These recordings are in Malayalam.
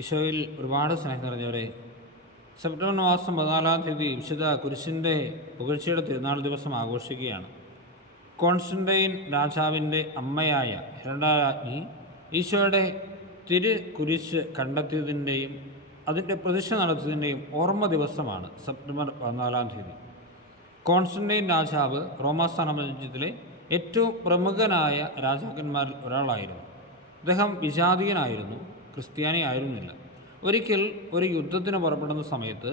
ഈശോയിൽ ഒരുപാട് സ്നേഹം നിറഞ്ഞവരെ, സെപ്റ്റംബർ മാസം 14-ാം തീയതി വിശുദ്ധ കുരിശിൻ്റെ പുകഴ്ചയുടെ തിരുനാൾ ദിവസം ആഘോഷിക്കുകയാണ്. കോൺസ്റ്റന്റൈൻ രാജാവിൻ്റെ അമ്മയായ ഹെലന രാജ്ഞി ഈശോയുടെ കുരിശ് കണ്ടെത്തിയതിൻ്റെയും അതിൻ്റെ പ്രതിഷ്ഠ നടത്തിയതിൻ്റെയും ഓർമ്മ ദിവസമാണ് സെപ്റ്റംബർ 14-ാം തീയതി. കോൺസ്റ്റന്റൈൻ രാജാവ് റോമാ സാമ്രാജ്യത്തിലെ ഏറ്റവും പ്രമുഖനായ രാജാക്കന്മാരിൽ ഒരാളായിരുന്നു. അദ്ദേഹം വിജാതീയനായിരുന്നു, ക്രിസ്ത്യാനി ആയിരുന്നില്ല. ഒരിക്കൽ ഒരു യുദ്ധത്തിന് പുറപ്പെടുന്ന സമയത്ത്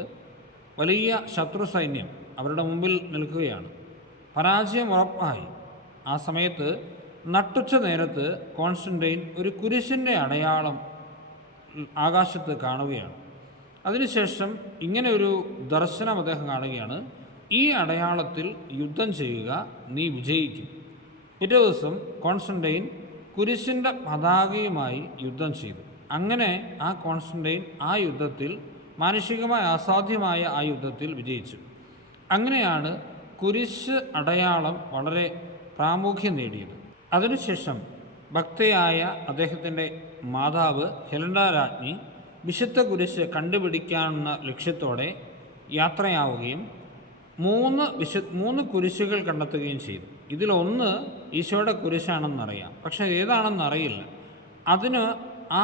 വലിയ ശത്രു സൈന്യം അവരുടെ മുമ്പിൽ നിൽക്കുകയാണ്. പരാജയം ഉറപ്പായി. ആ സമയത്ത് നട്ടുച്ച നേരത്ത് കോൺസ്റ്റന്റൈൻ ഒരു കുരിശിൻ്റെ അടയാളം ആകാശത്ത് കാണുകയാണ്. അതിനുശേഷം ഇങ്ങനെ ഒരു ദർശനം അദ്ദേഹം കാണുകയാണ്: ഈ അടയാളത്തിൽ യുദ്ധം ചെയ്യുക, നീ വിജയിക്കും. പിറ്റേ ദിവസം കോൺസ്റ്റന്റൈൻ കുരിശിൻ്റെ പതാകയുമായി യുദ്ധം ചെയ്തു. അങ്ങനെ ആ കോൺസ്റ്റന്റൈൻ ആ യുദ്ധത്തിൽ, മാനുഷികമായി അസാധ്യമായ ആ യുദ്ധത്തിൽ വിജയിച്ചു. അങ്ങനെയാണ് കുരിശ് അടയാളം വളരെ പ്രാമുഖ്യം നേടിയത്. അതിനുശേഷം ഭക്തയായ അദ്ദേഹത്തിൻ്റെ മാതാവ് ഹെലന രാജ്ഞി വിശുദ്ധ കുരിശ് കണ്ടുപിടിക്കാനുള്ള ലക്ഷ്യത്തോടെ യാത്രയാവുകയും മൂന്ന് കുരിശുകൾ കണ്ടെത്തുകയും ചെയ്തു. ഇതിലൊന്ന് ഈശോയുടെ കുരിശാണെന്നറിയാം, പക്ഷേ ഏതാണെന്നറിയില്ല. അതിന് ആ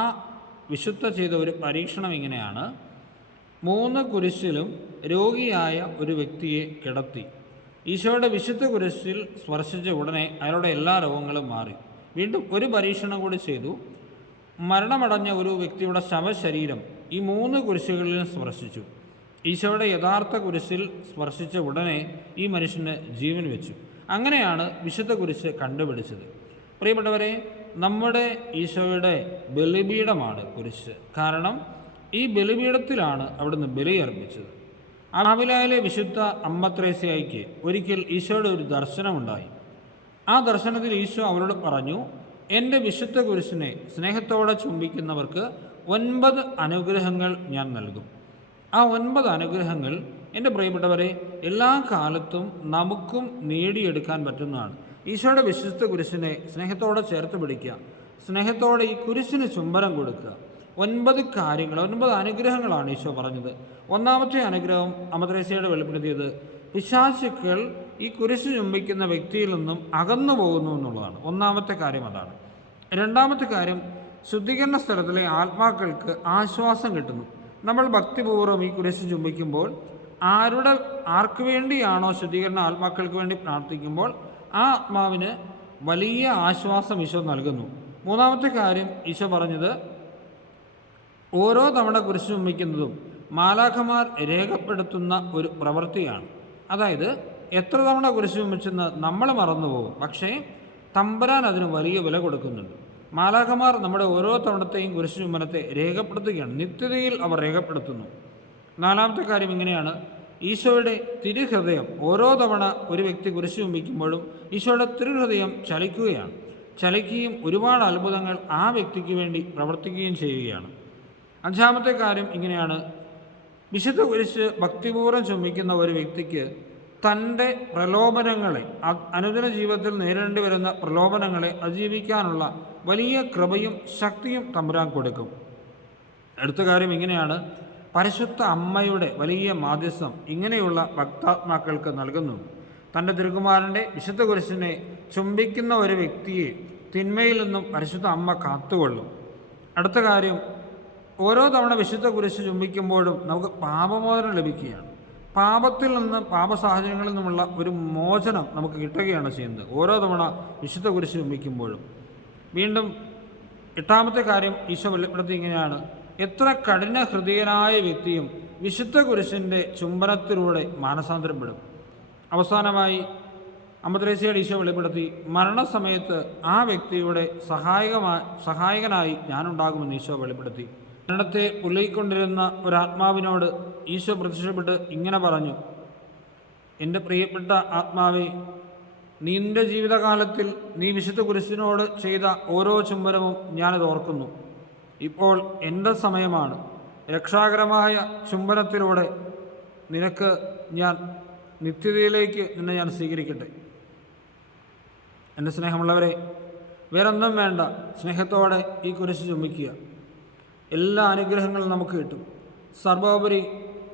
വിശുദ്ധ ചെയ്ത ഒരു പരീക്ഷണം ഇങ്ങനെയാണ്: 3 കുരിശിലും രോഗിയായ ഒരു വ്യക്തിയെ കിടത്തി. ഈശോയുടെ വിശുദ്ധ കുരിശിൽ സ്പർശിച്ച ഉടനെ അയാളുടെ എല്ലാ രോഗങ്ങളും മാറി. വീണ്ടും ഒരു പരീക്ഷണം കൂടി ചെയ്തു. മരണമടഞ്ഞ ഒരു വ്യക്തിയുടെ ശവശരീരം ഈ 3 കുരിശുകളിലും സ്പർശിച്ചു. ഈശോയുടെ യഥാർത്ഥ കുരിശിൽ സ്പർശിച്ച ഉടനെ ഈ മനുഷ്യന് ജീവൻ വെച്ചു. അങ്ങനെയാണ് വിശുദ്ധ കുരിശ് കണ്ടുപിടിച്ചത്. പ്രിയപ്പെട്ടവരെ, നമ്മുടെ ഈശോയുടെ ബലിപീഠമാണ് കുരിശ്. കാരണം ഈ ബലിപീഠത്തിലാണ് അവിടുന്ന് ബലിയർപ്പിച്ചത്. ആവിലായിലെ വിശുദ്ധ അമ്മ ത്രേസ്യായ്ക്ക് ഒരിക്കൽ ഈശോയുടെ ഒരു ദർശനമുണ്ടായി. ആ ദർശനത്തിൽ ഈശോ അവരോട് പറഞ്ഞു: എൻ്റെ വിശുദ്ധ കുരിശിനെ സ്നേഹത്തോടെ ചുംബിക്കുന്നവർക്ക് 9 അനുഗ്രഹങ്ങൾ ഞാൻ നൽകും. ആ 9 അനുഗ്രഹങ്ങൾ എൻ്റെ പ്രിയപ്പെട്ടവരെ എല്ലാ കാലത്തും നമുക്കും നേടിയെടുക്കാൻ പറ്റുന്നതാണ്. ഈശോയുടെ വിശുദ്ധ കുരിശിനെ സ്നേഹത്തോടെ ചേർത്ത് പിടിക്കുക, സ്നേഹത്തോടെ ഈ കുരിശിന് ചുംബനം കൊടുക്കുക. 9 കാര്യങ്ങൾ, 9 അനുഗ്രഹങ്ങളാണ് ഈശോ പറഞ്ഞത്. ഒന്നാമത്തെ അനുഗ്രഹം അമ്മ ത്രേസ്യയുടെ വെളിപ്പെടുത്തിയത് പിശാചുക്കൾ ഈ കുരിശ് ചുംബിക്കുന്ന വ്യക്തിയിൽ നിന്നും അകന്നു പോകുന്നു എന്നുള്ളതാണ്. ഒന്നാമത്തെ കാര്യം അതാണ്. രണ്ടാമത്തെ കാര്യം, ശുദ്ധീകരണ സ്ഥലത്തിലെ ആത്മാക്കൾക്ക് ആശ്വാസം കിട്ടുന്നു. നമ്മൾ ഭക്തിപൂർവ്വം ഈ കുരിശ് ചുംബിക്കുമ്പോൾ ആർക്ക് വേണ്ടിയാണോ ശുദ്ധീകരണ ആത്മാക്കൾക്ക് വേണ്ടി പ്രാർത്ഥിക്കുമ്പോൾ ആ ആത്മാവിന് വലിയ ആശ്വാസം ഈശോ നൽകുന്നു. മൂന്നാമത്തെ കാര്യം ഈശോ പറഞ്ഞത്, ഓരോ തവണ കുരിശ് ചുംബിക്കുന്നതും മാലാഖമാർ രേഖപ്പെടുത്തുന്ന ഒരു പ്രവൃത്തിയാണ്. അതായത് എത്ര തവണ കുരിശ് ചുംബിച്ചെന്ന് നമ്മൾ മറന്നുപോകും, പക്ഷേ തമ്പുരാൻ അതിന് വലിയ വില കൊടുക്കുന്നുണ്ട്. മാലാഖമാർ നമ്മുടെ ഓരോ തവണത്തെയും കുരിശ് ചുംബനത്തെ രേഖപ്പെടുത്തുകയാണ്, നിത്യതയിൽ അവർ രേഖപ്പെടുത്തുന്നു. നാലാമത്തെ കാര്യം ഇങ്ങനെയാണ്: ഈശോയുടെ തിരുഹൃദയം ഓരോ തവണ ഒരു വ്യക്തി കുരിശ് ചുംബിക്കുമ്പോഴും ഈശോയുടെ തിരുഹൃദയം ചലിക്കുകയും ഒരുപാട് അത്ഭുതങ്ങൾ ആ വ്യക്തിക്ക് വേണ്ടി പ്രവർത്തിക്കുകയും ചെയ്യുകയാണ്. അഞ്ചാമത്തെ കാര്യം ഇങ്ങനെയാണ്: വിശുദ്ധ കുരിശ് ഭക്തിപൂർവ്വം ചുംബിക്കുന്ന ഒരു വ്യക്തിക്ക് തൻ്റെ പ്രലോഭനങ്ങളെ, അനുദിന ജീവിതത്തിൽ നേരിടേണ്ടി വരുന്ന പ്രലോഭനങ്ങളെ അതിജീവിക്കാനുള്ള വലിയ കൃപയും ശക്തിയും തമ്പുരാൻ കൊടുക്കും. അടുത്ത കാര്യം ഇങ്ങനെയാണ്: പരിശുദ്ധ അമ്മയുടെ വലിയ മാധ്യസ്ഥം ഇങ്ങനെയുള്ള ഭക്താത്മാക്കൾക്ക് നൽകുന്നു. തൻ്റെ തിരുക്കുമാരൻ്റെ വിശുദ്ധ കുരിശിനെ ചുംബിക്കുന്ന ഒരു വ്യക്തിയെ തിന്മയിൽ നിന്നും പരിശുദ്ധ അമ്മ കാത്തുകൊള്ളും. അടുത്ത കാര്യം, ഓരോ തവണ വിശുദ്ധ കുരിശ് ചുംബിക്കുമ്പോഴും നമുക്ക് പാപമോചനം ലഭിക്കുകയാണ്. പാപത്തിൽ നിന്ന്, പാപ സാഹചര്യങ്ങളിൽ നിന്നുമുള്ള ഒരു മോചനം നമുക്ക് കിട്ടുകയാണ് ചെയ്യുന്നത് ഓരോ തവണ വിശുദ്ധ കുരിശ് ചുംബിക്കുമ്പോഴും. വീണ്ടും എട്ടാമത്തെ കാര്യം ഈശോ വെളിപ്പെടുത്തി ഇങ്ങനെയാണ്: എത്ര കഠിന ഹൃദയനായ വ്യക്തിയും വിശുദ്ധ കുരിശിൻ്റെ ചുംബനത്തിലൂടെ മാനസാന്തരപ്പെടും. അവസാനമായി അമ്മ ത്രേസ്യയുടെ ഈശോ വെളിപ്പെടുത്തി, മരണസമയത്ത് ആ വ്യക്തിയുടെ സഹായകനായി ഞാനുണ്ടാകുമെന്ന് ഈശോ വെളിപ്പെടുത്തി. മരണത്തെ ഉള്ളിക്കൊണ്ടിരുന്ന ഒരാത്മാവിനോട് ഈശോ പ്രത്യക്ഷപ്പെട്ട് ഇങ്ങനെ പറഞ്ഞു: എൻ്റെ പ്രിയപ്പെട്ട ആത്മാവേ, നിന്റെ ജീവിതകാലത്തിൽ നീ വിശുദ്ധ കുരിശിനോട് ചെയ്ത ഓരോ ചുംബനവും ഞാനത് ഓർക്കുന്നു. ഇപ്പോൾ എൻ്റെ സമയമാണ്. രക്ഷാകരമായ ചുംബനത്തിലൂടെ നിനക്ക് ഞാൻ നിത്യതയിലേക്ക് നിന്നെ ഞാൻ സ്വീകരിക്കട്ടെ. എൻ്റെ സ്നേഹമുള്ളവരെ, വേറൊന്നും വേണ്ട, സ്നേഹത്തോടെ ഈ കുരിശ് ചുംബിക്കുക. എല്ലാ അനുഗ്രഹങ്ങളും നമുക്ക് കിട്ടും. സർവോപരി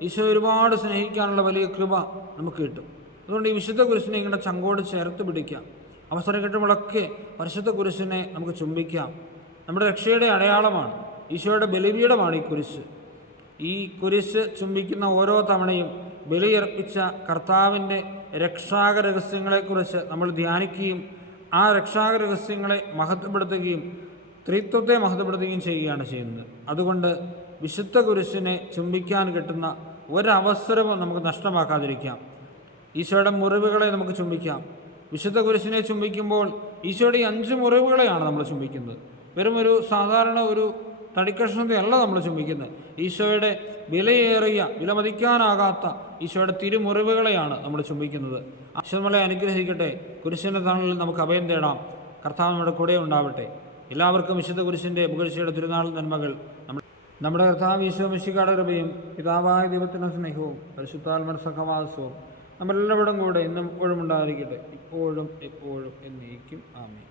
ഈശോ ഒരുപാട് സ്നേഹിക്കാനുള്ള വലിയ കൃപ നമുക്ക് കിട്ടും. അതുകൊണ്ട് ഈ വിശുദ്ധ കുരിശിനെ ഇങ്ങനെ ചങ്കോട് ചേർത്ത് പിടിക്കാം. അവസരം കിട്ടുമ്പോഴൊക്കെ പരിശുദ്ധ കുരിശിനെ നമുക്ക് ചുംബിക്കാം. നമ്മുടെ രക്ഷയുടെ അടയാളമാണ്, ഈശോയുടെ ബലിപീഠമാണ് ഈ കുരിശ്. ഈ കുരിശ് ചുംബിക്കുന്ന ഓരോ തവണയും ബലിയർപ്പിച്ച കർത്താവിൻ്റെ രക്ഷാക രഹസ്യങ്ങളെക്കുറിച്ച് നമ്മൾ ധ്യാനിക്കുകയും ആ രക്ഷാക രഹസ്യങ്ങളെ മഹത്വപ്പെടുത്തുകയും ത്രിത്വത്തെ മഹത്വപ്പെടുത്തുകയും ചെയ്യുകയാണ് ചെയ്യുന്നത്. അതുകൊണ്ട് വിശുദ്ധ കുരിശിനെ ചുംബിക്കാൻ കിട്ടുന്ന ഒരവസരവും നമുക്ക് നഷ്ടമാക്കാതിരിക്കാം. ഈശോയുടെ മുറിവുകളെ നമുക്ക് ചുംബിക്കാം. വിശുദ്ധ കുരിശിനെ ചുംബിക്കുമ്പോൾ ഈശോയുടെ 5 മുറിവുകളെയാണ് നമ്മൾ ചുംബിക്കുന്നത്. വെറും ഒരു സാധാരണ ഒരു തടിക്കഷ്ണത്തെയല്ല നമ്മൾ ചുംബിക്കുന്നത്. ഈശോയുടെ വിലയേറിയ വിലമതിക്കാനാകാത്ത ഈശോയുടെ തിരുമുറിവുകളെയാണ് നമ്മൾ ചുംബിക്കുന്നത്. ഈശോ നമ്മളെ അനുഗ്രഹിക്കട്ടെ. കുരിശിൻ്റെ തണലിൽ നമുക്ക് അഭയം തേടാം. കർത്താവ് നമ്മുടെ കൂടെ ഉണ്ടാവട്ടെ. എല്ലാവർക്കും വിശുദ്ധ കുരിശിൻ്റെ പുകഴ്ചയുടെ തിരുനാൾ നന്മകൾ. നമ്മുടെ കർത്താവ് ഈശോ മിശിഹായുടെ കൃപയും പിതാവായ ദൈവത്തിൻ്റെ സ്നേഹവും പരിശുദ്ധാത്മാവിന്റെ സഹവാസവും നമ്മളെല്ലാവരുടെയും കൂടെ ഇന്നും എപ്പോഴും ഉണ്ടായിരിക്കട്ടെ, ഇപ്പോഴും എപ്പോഴും എന്നേക്കും. ആമേൻ.